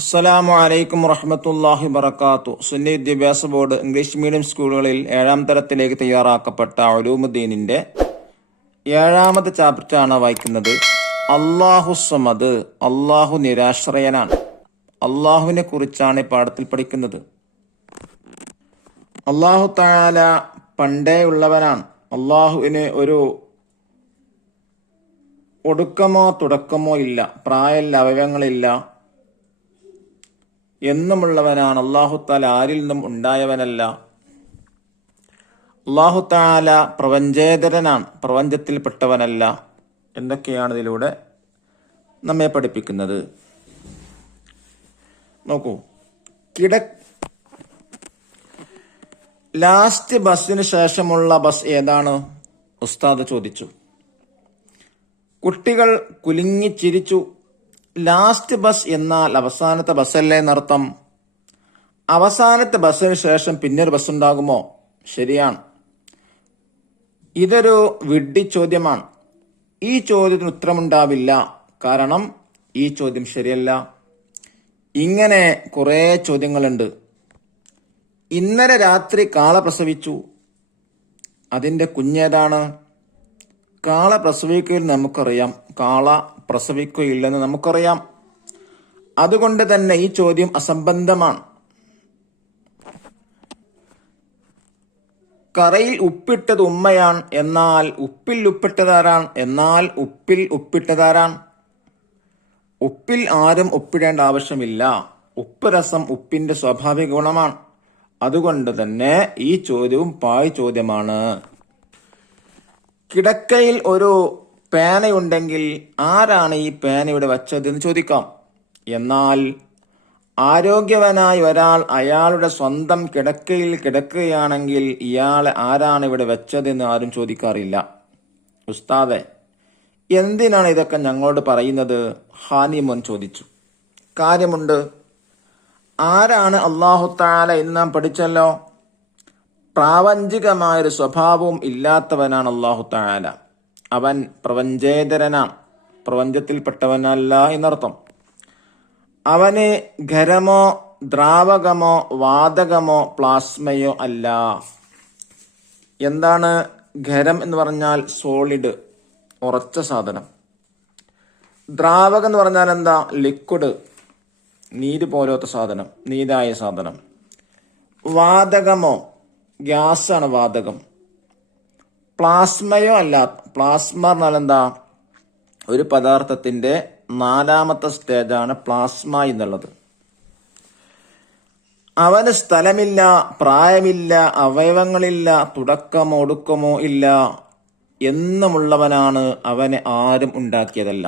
അസ്സലാമു അലൈക്കും വറഹ്മത്തുള്ളാഹി വബറകാതുഹു. സുന്നി വിദ്യാഭ്യാസ ബോർഡ് ഇംഗ്ലീഷ് മീഡിയം സ്കൂളുകളിൽ 7ാം തരത്തിലേക്ക് തയ്യാറാക്കപ്പെട്ട ഉലൂമുദ്ദീനിന്റെ 7ാമത്തെ ചാപ്റ്ററാണ് വായിക്കുന്നത്. അല്ലാഹു സമദ്, അല്ലാഹു നിരാശ്രയനാണ്. അല്ലാഹുവിനെ കുറിച്ചാണ് ഈ പാഠത്തിൽ പഠിക്കുന്നത്. അല്ലാഹു തആല പണ്ടേ ഉള്ളവനാണ്. അല്ലാഹുവിന് ഒരു ഒടുക്കമോ തുടക്കമോ ഇല്ല, പ്രായമില്ല, അവയവങ്ങളില്ല, എന്നുമുള്ളവനാണ്. അല്ലാഹു തആല ആരിൽ നിന്നും ഉണ്ടായവനല്ല. അല്ലാഹു തആല പ്രപഞ്ചേതരനാണ്, പ്രപഞ്ചത്തിൽപ്പെട്ടവനല്ല. എന്തൊക്കെയാണ് ഇതിലൂടെ നമ്മെ പഠിപ്പിക്കുന്നത് നോക്കൂ. ലാസ്റ്റ് ബസ്സിന് ശേഷമുള്ള ബസ് ഏതാണ്? ഉസ്താദ് ചോദിച്ചു. കുട്ടികൾ കുലുങ്ങി ചിരിച്ചു. ലാസ്റ്റ് ബസ് എന്നാൽ അവസാനത്തെ ബസ്സല്ലേ എന്നർത്ഥം. അവസാനത്തെ ബസ്സിന് ശേഷം പിന്നൊരു ബസ് ഉണ്ടാകുമോ? ശരിയാണ്. ഇതൊരു വിഡ്ഢി ചോദ്യമാണ്. ഈ ചോദ്യത്തിന് ഉത്തരമുണ്ടാവില്ല. കാരണം ഈ ചോദ്യം ശരിയല്ല. ഇങ്ങനെ കുറെ ചോദ്യങ്ങളുണ്ട്. ഇന്നലെ രാത്രി കാള പ്രസവിച്ചു. അതിന്റെ കുഞ്ഞേതാണ്? കാള പ്രസവിക്കുകയിൽ നമുക്കറിയാം, കാള പ്രസവിക്കുകയില്ലെന്ന് നമുക്കറിയാം. അതുകൊണ്ട് തന്നെ ഈ ചോദ്യം അസംബന്ധമാണ്. കറയിൽ ഉപ്പിട്ടത് ഉമ്മയാണ്, എന്നാൽ ഉപ്പിൽ ഉപ്പിട്ടതാരാണ്? ഉപ്പിൽ ആരും ഉപ്പിടേണ്ട ആവശ്യമില്ല. ഉപ്പ് രസം ഉപ്പിന്റെ സ്വാഭാവിക ഗുണമാണ്. അതുകൊണ്ട് തന്നെ ഈ ചോദ്യവും പായ് ചോദ്യമാണ്. കിടക്കയിൽ ഒരു പേനയുണ്ടെങ്കിൽ ആരാണ് ഈ പേന ഇവിടെ വച്ചതെന്ന് ചോദിക്കാം. എന്നാൽ ആരോഗ്യവനായ ഒരാൾ അയാളുടെ സ്വന്തം കിടക്കയിൽ കിടക്കുകയാണെങ്കിൽ ഇയാളെ ആരാണ് ഇവിടെ വെച്ചതെന്ന് ആരും ചോദിക്കാറില്ല. ഉസ്താദെ, എന്തിനാണ് ഇതൊക്കെ ഞങ്ങളോട് പറയുന്നത്? ഹാനിമോൻ ചോദിച്ചു. കാര്യമുണ്ട്. ആരാണ് അല്ലാഹു തആല എന്ന് നാം പഠിച്ചല്ലോ. പ്രാപഞ്ചികമായൊരു സ്വഭാവവും ഇല്ലാത്തവനാണ് അല്ലാഹു തആല. അവൻ പ്രപഞ്ചേതരനാണ്, പ്രപഞ്ചത്തിൽപ്പെട്ടവനല്ല എന്നർത്ഥം. അവന് ഖരമോ ദ്രാവകമോ വാതകമോ പ്ലാസ്മയോ അല്ല. എന്താണ് ഖരം എന്ന് പറഞ്ഞാൽ? സോളിഡ്, ഉറച്ച സാധനം. ദ്രാവകം എന്ന് പറഞ്ഞാൽ എന്താ? ലിക്വിഡ്, നീര് പോലത്തെ സാധനം, നീരായ സാധനം. വാതകമോ? ഗ്യാസാണ് വാതകം. പ്ലാസ്മയോ അല്ല. പ്ലാസ്മ പറഞ്ഞാൽ എന്താ? ഒരു പദാർത്ഥത്തിന്റെ 4ാമത്തെ സ്റ്റേജാണ് പ്ലാസ്മ എന്നുള്ളത്. അവന് സ്ഥലമില്ല, പ്രായമില്ല, അവയവങ്ങളില്ല, തുടക്കമോ ഒടുക്കമോ ഇല്ല, എന്നുമുള്ളവനാണ്. അവനെ ആരും ഉണ്ടാക്കിയതല്ല.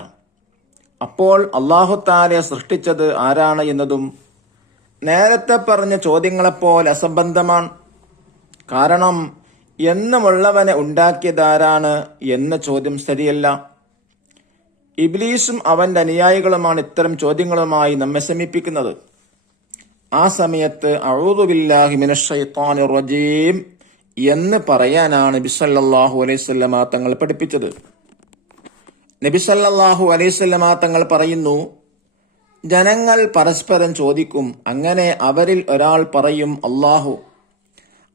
അപ്പോൾ അല്ലാഹു തആലയെ സൃഷ്ടിച്ചത് ആരാണ് എന്നതും നേരത്തെ പറഞ്ഞ ചോദ്യങ്ങളെപ്പോലെ അസംബന്ധമാണ്. കാരണം എന്നുമുള്ളവനെ ഉണ്ടാക്കിയതാരാണ് എന്ന ചോദ്യം ശരിയല്ല. ഇബ്ലീസും അവന്റെ അനുയായികളുമാണ് ഇത്തരം ചോദ്യങ്ങളുമായി നമ്മെ സമീപിക്കുന്നത്. ആ സമയത്ത് അഊദു ബില്ലാഹി മിനശ് ശൈത്വാനിർ റജീം എന്ന് പറയാനാണ് നബി സല്ലല്ലാഹു അലൈഹി വസല്ലമ തങ്ങൾ പഠിപ്പിച്ചത്. നബി സല്ലല്ലാഹു അലൈഹി വസല്ലമ തങ്ങൾ പറയുന്നു, ജനങ്ങൾ പരസ്പരം ചോദിക്കും. അങ്ങനെ അവരിൽ ഒരാൾ പറയും, അല്ലാഹു,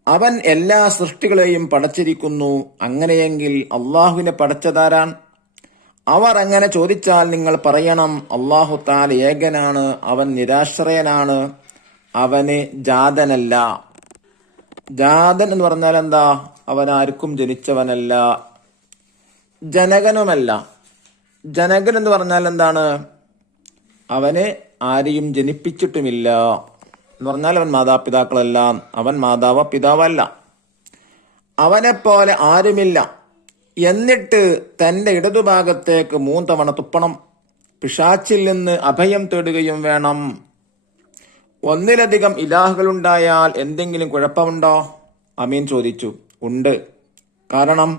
അവൻ എല്ലാ സൃഷ്ടികളെയും പടച്ചിരിക്കുന്നു. അങ്ങനെയെങ്കിൽ അള്ളാഹുവിനെ പടച്ചതാരാൻ? അവർ അങ്ങനെ ചോദിച്ചാൽ നിങ്ങൾ പറയണം, അല്ലാഹു തആല ഏകനാണ്, അവൻ നിരാശ്രയനാണ്, അവന് ജാതനല്ല. ജാതൻ എന്ന് പറഞ്ഞാൽ എന്താ? അവൻ ആർക്കും ജനിച്ചവനല്ല, ജനകനുമല്ല. ജനകൻ എന്ന് പറഞ്ഞാൽ എന്താണ്? അവന് ആരെയും ജനിപ്പിച്ചിട്ടുമില്ല എന്ന് പറഞ്ഞാൽ അവൻ മാതാപിതാക്കളല്ല, അവൻ മാതാവോ പിതാവല്ല, അവനെപ്പോലെ ആരുമില്ല. എന്നിട്ട് തന്റെ ഇടതുഭാഗത്തേക്ക് 3 തവണ തുപ്പണം. പിശാച്ചിൽ നിന്ന് അഭയം തേടുകയും വേണം. ഒന്നിലധികം ഇലാഹുകളുണ്ടായാൽ എന്തെങ്കിലും കുഴപ്പമുണ്ടോ? അമീൻ ചോദിച്ചു. ഉണ്ട്. കാരണം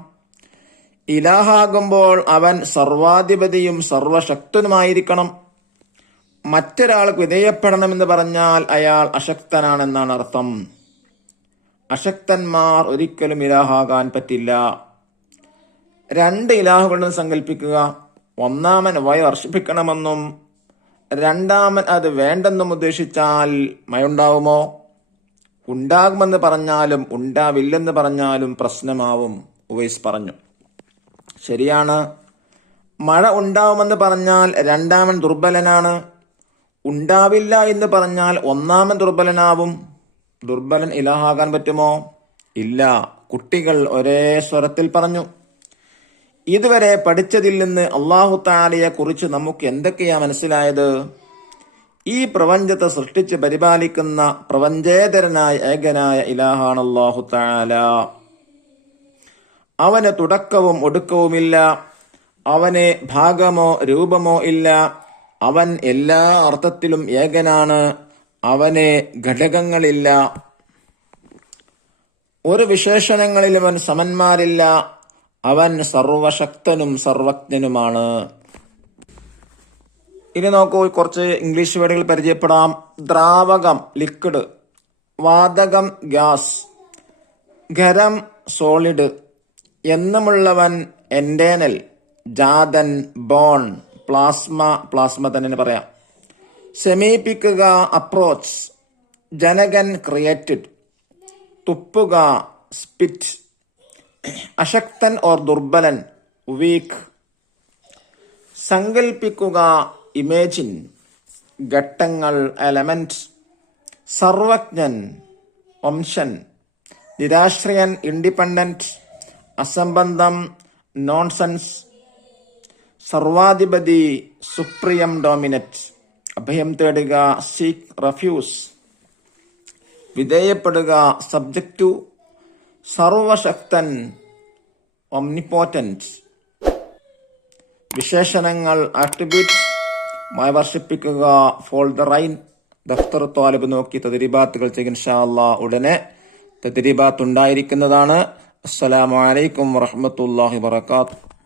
ഇലാഹാകുമ്പോൾ അവൻ സർവാധിപതിയും സർവശക്തനുമായിരിക്കണം. മറ്റൊരാൾക്ക് വിധേയപ്പെടണമെന്ന് പറഞ്ഞാൽ അയാൾ അശക്തനാണെന്നാണ് അർത്ഥം. അശക്തന്മാർ ഒരിക്കലും ഇലാഹാകാൻ പറ്റില്ല. 2 ഇലാഹുകളെന്ന് സങ്കല്പിക്കുക. ഒന്നാമൻ വയ വർഷിപ്പിക്കണമെന്നും രണ്ടാമൻ അത് വേണ്ടെന്നും ഉദ്ദേശിച്ചാൽ മഴ ഉണ്ടാവുമോ? ഉണ്ടാകുമെന്ന് പറഞ്ഞാലും ഉണ്ടാവില്ലെന്ന് പറഞ്ഞാലും പ്രശ്നമാവും. ഉവൈസ് പറഞ്ഞു. ശരിയാണ്. മഴ ഉണ്ടാവുമെന്ന് പറഞ്ഞാൽ രണ്ടാമൻ ദുർബലനാണ്. ഉണ്ടാവില്ല എന്ന് പറഞ്ഞാൽ ഒന്നാമൻ ദുർബലനാവും. ദുർബലൻ ഇലാഹാകാൻ പറ്റുമോ? ഇല്ല. കുട്ടികൾ ഒരേ സ്വരത്തിൽ പറഞ്ഞു. ഇതുവരെ പഠിച്ചതിൽ നിന്ന് അല്ലാഹു തആലയെ കുറിച്ച് നമുക്ക് എന്തൊക്കെയാ മനസ്സിലായത്? ഈ പ്രപഞ്ചത്തെ സൃഷ്ടിച്ച് പരിപാലിക്കുന്ന പ്രപഞ്ചേതരനായ ഏകനായ ഇലാഹാണ് അല്ലാഹു തആല. അവന് തുടക്കവും ഒടുക്കവുമില്ല. അവന് ഭാഗമോ രൂപമോ ഇല്ല. അവൻ എല്ലാ അർത്ഥത്തിലും ഏകനാണ്. അവന് ഘടകങ്ങളില്ല. ഒരു വിശേഷണങ്ങളിലും അവൻ സമന്മാരില്ല. അവൻ സർവശക്തനും സർവജ്ഞനുമാണ്. ഇനി നോക്കൂ, കുറച്ച് ഇംഗ്ലീഷ് വേർഡുകൾ പരിചയപ്പെടാം. ദ്രാവകം ലിക്വിഡ്, വാതകം ഗ്യാസ്, ഖരം സോളിഡ്, എന്നുമുള്ളവൻ എന്റേണൽ, ജാതൻ ബോൺ, പ്ലാസ്മ തന്നെ പറയാം. സമീപിക്കുക അപ്രോച്ച്, ജനകൻ ക്രിയേറ്റഡ്, തുപ്പുക സ്പിറ്റ്, അശക്തൻ ഓർ ദുർബലൻ വീക്ക്, സങ്കൽപ്പിക്കുക ഇമേജിൻ, ഘട്ടങ്ങൾ എലമെന്റ്, സർവജ്ഞൻ വംശൻ, നിരാശ്രയൻ ഇൻഡിപെൻഡന്റ്, അസംബന്ധം നോൺസെൻസ്, സർവാധിപതി സുപ്രിയം ഡോമിനറ്റ്, അഭയം തേടുക സീക്ക് റെഫ്യൂസ്, വിധേയപ്പെടുക സബ്ജക്റ്റു, സർവശക്തൻ ഒംനിപോറ്റന്റ്, വിശേഷണങ്ങൾ ആട്രിബ്യൂട്ട്, മഴ വർഷിപ്പിക്കുക ഫോൾ ദ റൈൻ. ദഫ്തർ ത്വാലിബ് നോക്കി തദ്രീബാത്തുകൾ ചെയ്യും. ഇൻഷാ അല്ലാഹ് ഉടനെ തദ്രീബാത്ത് ഉണ്ടായിരിക്കുന്നതാണ്. അസ്സലാമു അലൈക്കും വറഹ്മത്തുള്ളാഹി വബറകാതുഹു.